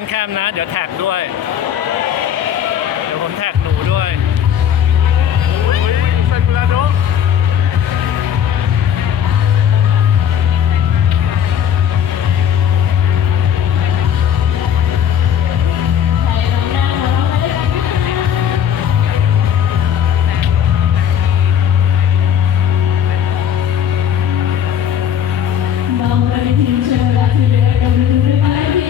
นแคมนะ เดี๋ยวแท็กด้วย เดี๋ยวผมแท็กหนูด้วยเซนกุลาโดน้องเลยทิ้งเชื่อรักที่เหลือกันไม่ได้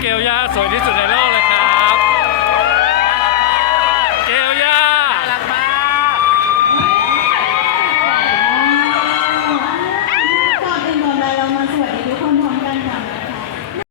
เกลย่าสวยที่สุดในโลกเลย